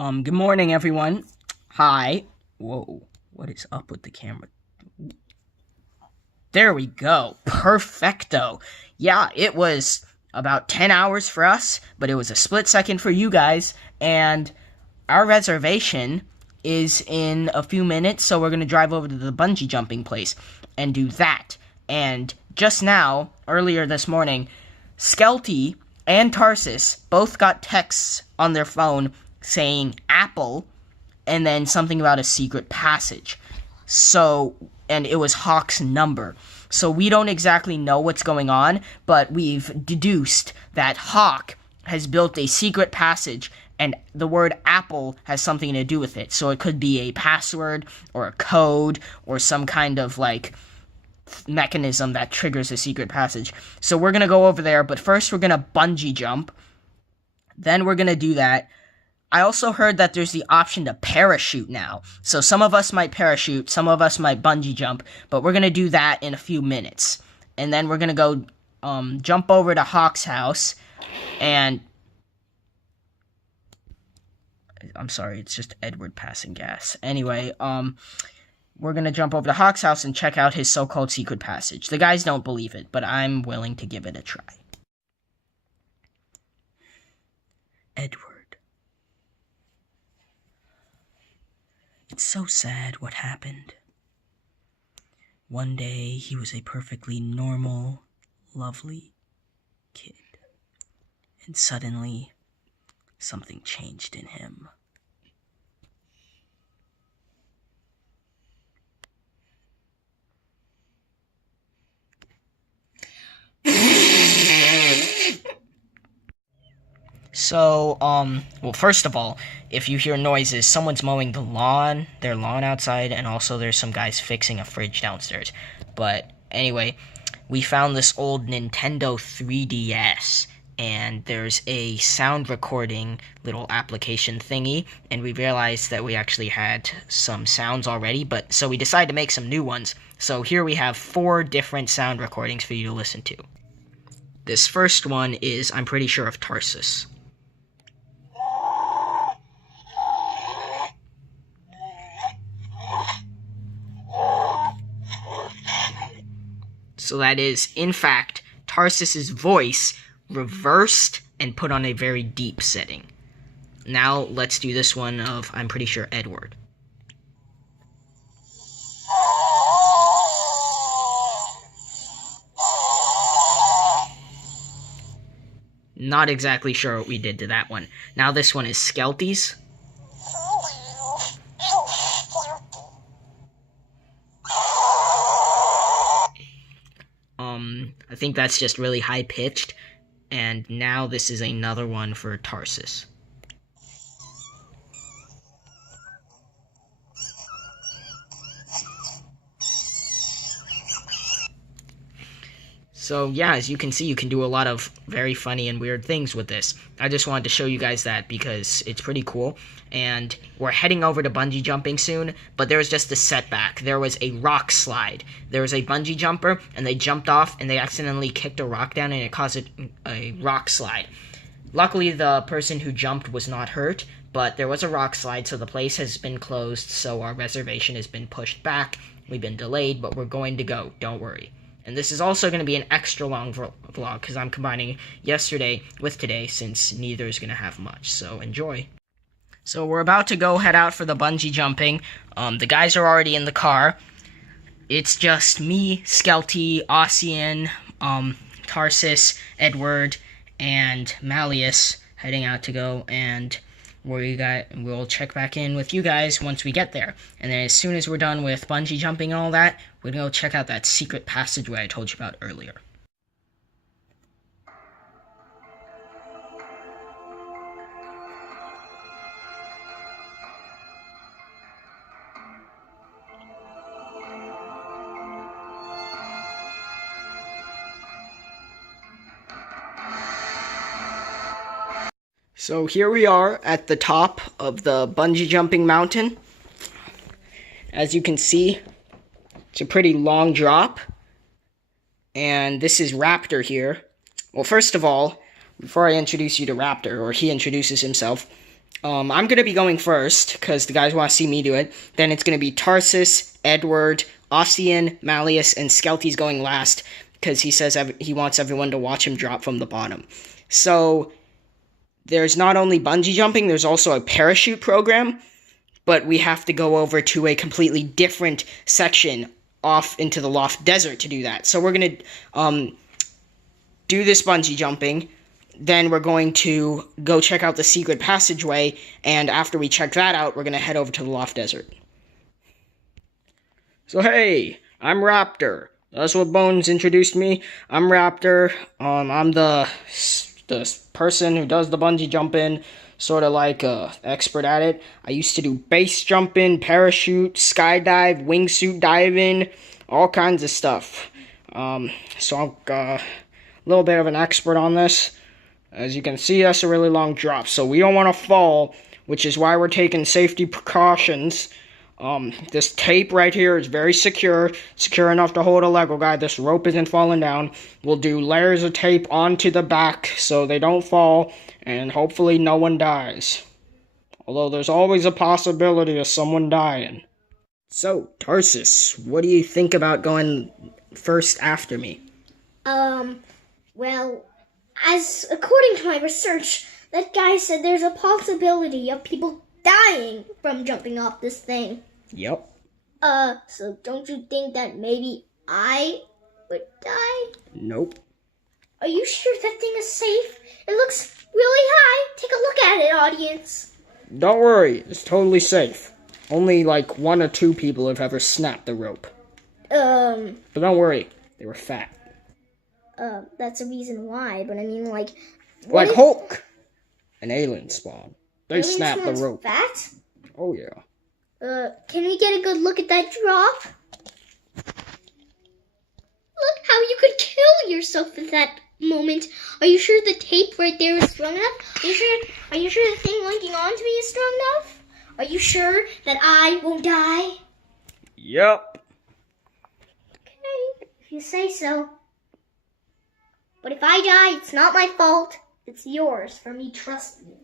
Good morning, everyone. Hi. Whoa, what is up with the camera? There we go. Perfecto. Yeah, it was about 10 hours for us, but it was a split second for you guys, and our reservation is in a few minutes, so we're going to drive over to the bungee jumping place and do that. And just now, earlier this morning, Skelty and Tarsus both got texts on their phone saying Apple and then something about a secret passage. So, and it was Hawk's number. So we don't exactly know what's going on, but we've deduced that Hawk has built a secret passage and the word Apple has something to do with it. So it could be a password or a code or some kind of mechanism that triggers a secret passage. So we're going to go over there, but first we're going to bungee jump. Then we're going to do that. I also heard that there's the option to parachute now. So some of us might parachute, some of us might bungee jump, but we're going to do that in a few minutes. And then we're going to go jump over to Hawk's house. And I'm sorry, it's just Edward passing gas. Anyway, we're going to jump over to Hawk's house and check out his so-called secret passage. The guys don't believe it, but I'm willing to give it a try. Edward. It's so sad what happened. One day, he was a perfectly normal, lovely kid. And suddenly, something changed in him. So, well, first of all, if you hear noises, someone's mowing their lawn outside, and also there's some guys fixing a fridge downstairs. But anyway, we found this old Nintendo 3DS, and there's a sound recording little application thingy, and we realized that we actually had some sounds already, but so we decided to make some new ones. So here we have 4 different sound recordings for you to listen to. This first one is, I'm pretty sure, of Tarsus. So that is, in fact, Tarsus's voice reversed and put on a very deep setting. Now, let's do this one of, I'm pretty sure, Edward. Not exactly sure what we did to that one. Now this one is Skelty's. I think that's just really high-pitched. And now this is another one for Tarsus. So yeah, as you can see, you can do a lot of very funny and weird things with this. I just wanted to show you guys that because it's pretty cool. And we're heading over to bungee jumping soon, but there was just a setback. There was a rock slide. There was a bungee jumper, and they jumped off, and they accidentally kicked a rock down, and it caused a rock slide. Luckily, the person who jumped was not hurt, but there was a rock slide, so the place has been closed, so our reservation has been pushed back. We've been delayed, but we're going to go. Don't worry. And this is also going to be an extra long vlog, because I'm combining yesterday with today, since neither is going to have much, so enjoy. So we're about to go head out for the bungee jumping. The guys are already in the car. It's just me, Skelty, Ossian, Tarsus, Edward, and Malleus heading out to go, and we'll check back in with you guys once we get there. And then as soon as we're done with bungee jumping and all that, we're going to go check out that secret passageway I told you about earlier. So here we are at the top of the bungee jumping mountain. As you can see, it's a pretty long drop. And this is Raptor here. Well, first of all, before I introduce you to Raptor, or he introduces himself, I'm gonna be going first, because the guys want to see me do it. Then it's gonna be Tarsus, Edward, Ossian, Malleus, and Skelty's going last, because he says he wants everyone to watch him drop from the bottom. So, there's not only bungee jumping, there's also a parachute program, but we have to go over to a completely different section off into the Loft Desert to do that. So we're gonna do this bungee jumping. Then we're going to go check out the secret passageway, and after we check that out, we're going to head over to the Loft Desert. So hey, I'm Raptor. That's what Bones introduced me. I'm Raptor. I'm the person who does the bungee jumping, sort of like expert at it. I used to do base jumping, parachute, skydive, wingsuit diving, all kinds of stuff. So I'm a little bit of an expert on this. As you can see, that's a really long drop, so we don't want to fall, which is why we're taking safety precautions. This tape right here is very secure enough to hold a Lego guy. This rope isn't falling down. We'll do layers of tape onto the back so they don't fall, and hopefully no one dies. Although there's always a possibility of someone dying. So, Tarsus, what do you think about going first after me? Well, as according to my research, that guy said there's a possibility of people dying from jumping off this thing. Yep. So don't you think that maybe I would die? Nope. Are you sure that thing is safe? It looks really high. Take a look at it, audience. Don't worry, it's totally safe. Only like 1 or 2 people have ever snapped the rope. But don't worry, they were fat. That's a reason why, but I mean, like Hulk! An alien spawn. They alien snapped the spawn's rope. Fat? Oh, yeah. Can we get a good look at that drop? Look how you could kill yourself at that moment. Are you sure the tape right there is strong enough? Are you sure the thing linking onto me is strong enough? Are you sure that I won't die? Yep. Okay, if you say so. But if I die, it's not my fault. It's yours for me trusting you.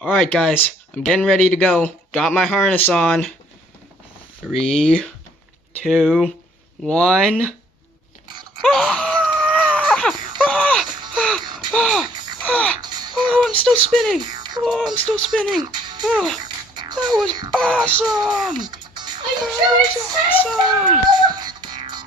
Alright, guys. I'm getting ready to go. Got my harness on. 3, 2, 1. Oh, I'm still spinning. I'm still spinning. Oh, that was awesome. Are you sure it's awesome?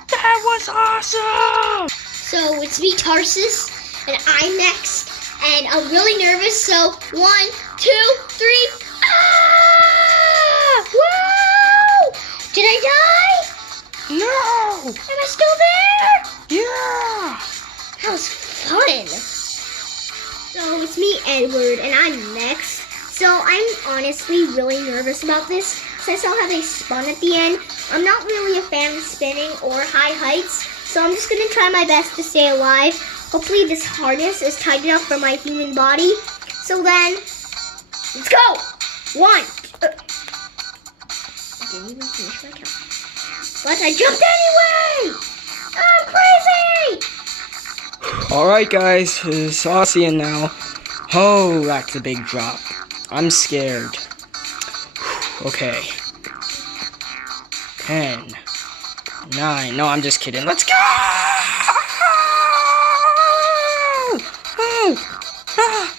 That was awesome! So it's me, Tarsus, and I'm next, and I'm really nervous, so 1, 2, 3, ah! Whoa! Did I die? No! Am I still there? Yeah! That was fun. So it's me, Edward, and I'm next. So I'm honestly really nervous about this. So I saw how they spun at the end. I'm not really a fan of spinning or high heights, so I'm just gonna try my best to stay alive. Hopefully this harness is tight enough for my human body. So then, let's go! 1. I didn't even finish my count. But I jumped anyway! I'm crazy! Alright, guys, it's Ossian now. Oh, that's a big drop. I'm scared. Okay. 10, 9. No, I'm just kidding. Let's go! Oh! Ah!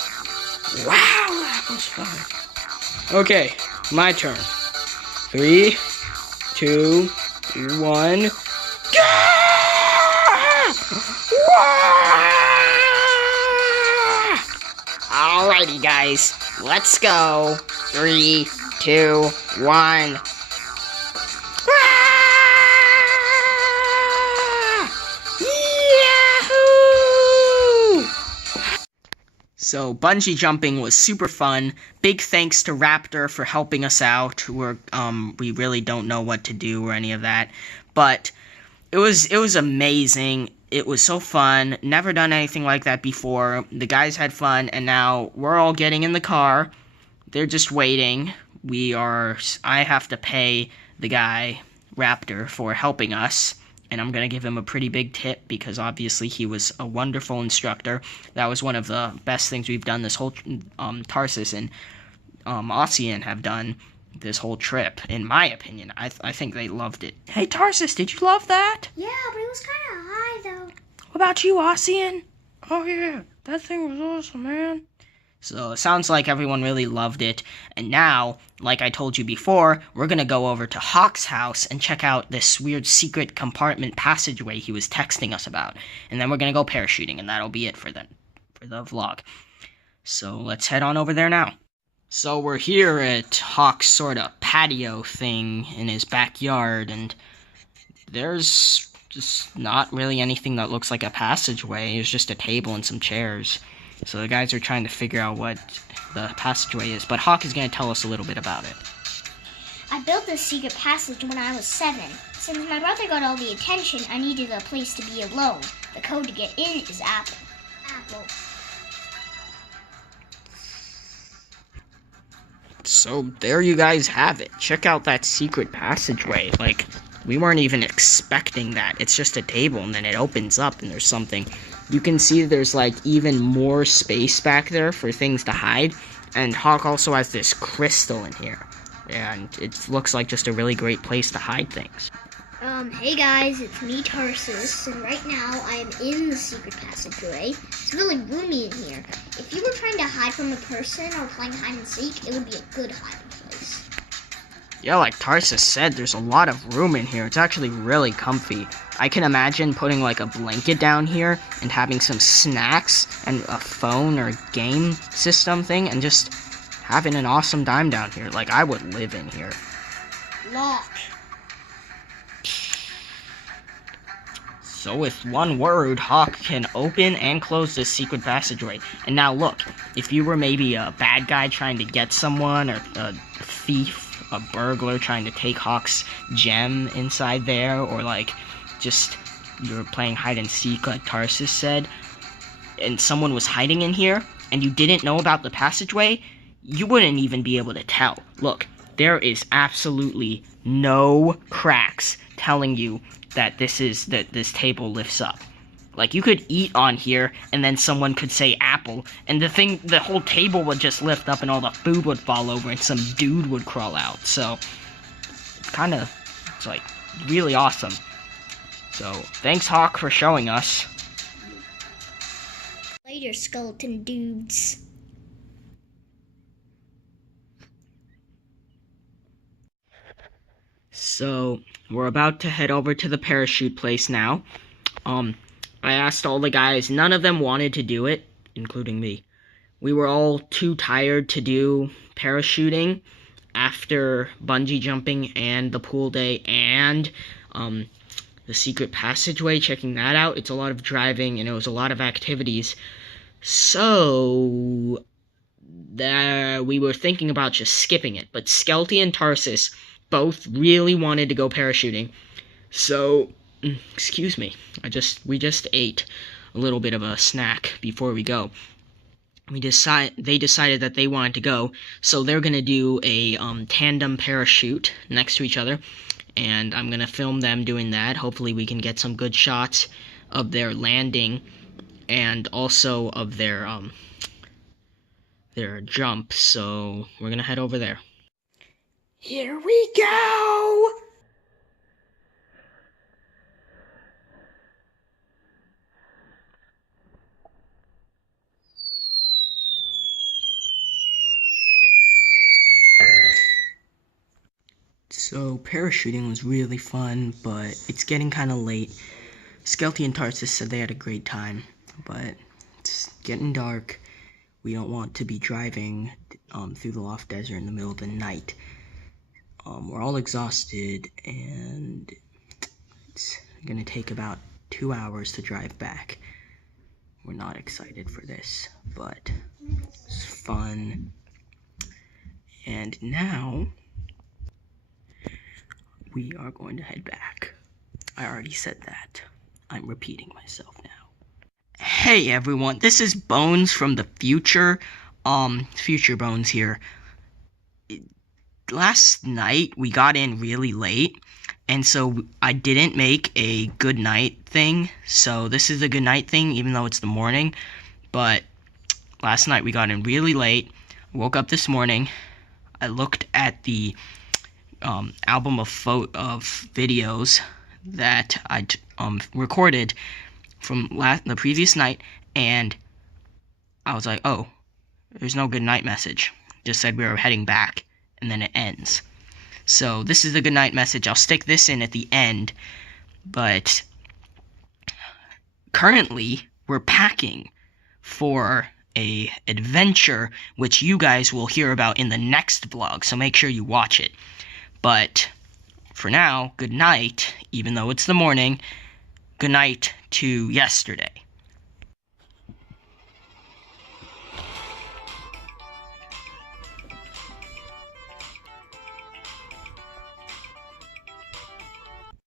Wow, that was fun. Okay, my turn. 3, 2, 1. Go! Alrighty, guys. Let's go. 3, 2, 1. So, bungee jumping was super fun. Big thanks to Raptor for helping us out. We really don't know what to do or any of that. But it was amazing. It was so fun. Never done anything like that before. The guys had fun, and now we're all getting in the car. They're just waiting. I have to pay the guy, Raptor, for helping us. and I'm going to give him a pretty big tip because obviously he was a wonderful instructor. That was one of the best things we've done this whole Tarsus and Ocean have done this whole trip, in my opinion. I think they loved it. Hey, Tarsus, did you love that? Yeah, but it was kind of high, though. What about you, Ocean? Oh, yeah, that thing was awesome, man. So it sounds like everyone really loved it. And now, like I told you before, we're going to go over to Hawk's house and check out this weird secret compartment passageway he was texting us about. And then we're going to go parachuting, and that'll be it for the vlog. So let's head on over there now. So we're here at Hawk's sort of patio thing in his backyard, and there's just not really anything that looks like a passageway. It's just a table and some chairs. So the guys are trying to figure out what the passageway is, but Hawk is going to tell us a little bit about it. I built this secret passage when I was 7. Since my brother got all the attention, I needed a place to be alone. The code to get in is Apple. Apple. So there you guys have it. Check out that secret passageway. Like, we weren't even expecting that. It's just a table, and then it opens up, and there's something. You can see there's, like, even more space back there for things to hide. And Hawk also has this crystal in here. And it looks like just a really great place to hide things. Hey guys, it's me, Tarsus, and right now I am in the secret passageway. It's really roomy in here. If you were trying to hide from a person or playing hide and seek, it would be a good hiding place. Yeah, like Tarsus said, there's a lot of room in here. It's actually really comfy. I can imagine putting like a blanket down here and having some snacks and a phone or game system thing and just having an awesome time down here. Like, I would live in here. Lock. So with one word, Hawk can open and close this secret passageway. And now look, if you were maybe a bad guy trying to get someone, or a thief, a burglar trying to take Hawk's gem inside there, or like just you're playing hide and seek like Tarsus said, and someone was hiding in here, and you didn't know about the passageway, you wouldn't even be able to tell. Look, there is absolutely no cracks telling you that this table lifts up. Like, you could eat on here, and then someone could say apple, and the whole table would just lift up, and all the food would fall over, and some dude would crawl out. So, it's like, really awesome. So, thanks, Hawk, for showing us. Later, skeleton dudes. So, we're about to head over to the parachute place now. I asked all the guys, none of them wanted to do it, including me. We were all too tired to do parachuting after bungee jumping and the pool day and the secret passageway, checking that out. It's a lot of driving and it was a lot of activities. So, we were thinking about just skipping it, but Skelty and Tarsus both really wanted to go parachuting. So, excuse me, we just ate a little bit of a snack before we go. They decided that they wanted to go, so they're gonna do a tandem parachute next to each other, and I'm gonna film them doing that. Hopefully we can get some good shots of their landing and also of their jump. So we're gonna head over there. Here we go! So, parachuting was really fun, but it's getting kind of late. Skelty and Tarsus said they had a great time, but it's getting dark. We don't want to be driving through the Loft Desert in the middle of the night. We're all exhausted, and it's gonna take about 2 hours to drive back. We're not excited for this, but it's fun. And now, we are going to head back. I already said that. I'm repeating myself now. Hey everyone, this is Bones from the future. Future Bones here. Last night, we got in really late, And so I didn't make a good night thing. So this is the good night thing, even though it's the morning. But last night we got in really late. Woke up this morning. I looked at the album of videos that I recorded from the previous night, and I was like, oh, there's no good night message. Just said we were heading back, and then it ends. So this is the good night message. I'll stick this in at the end, but currently we're packing for a adventure which you guys will hear about in the next vlog, so make sure you watch it. But for now, good night, even though it's the morning. Good night to yesterday.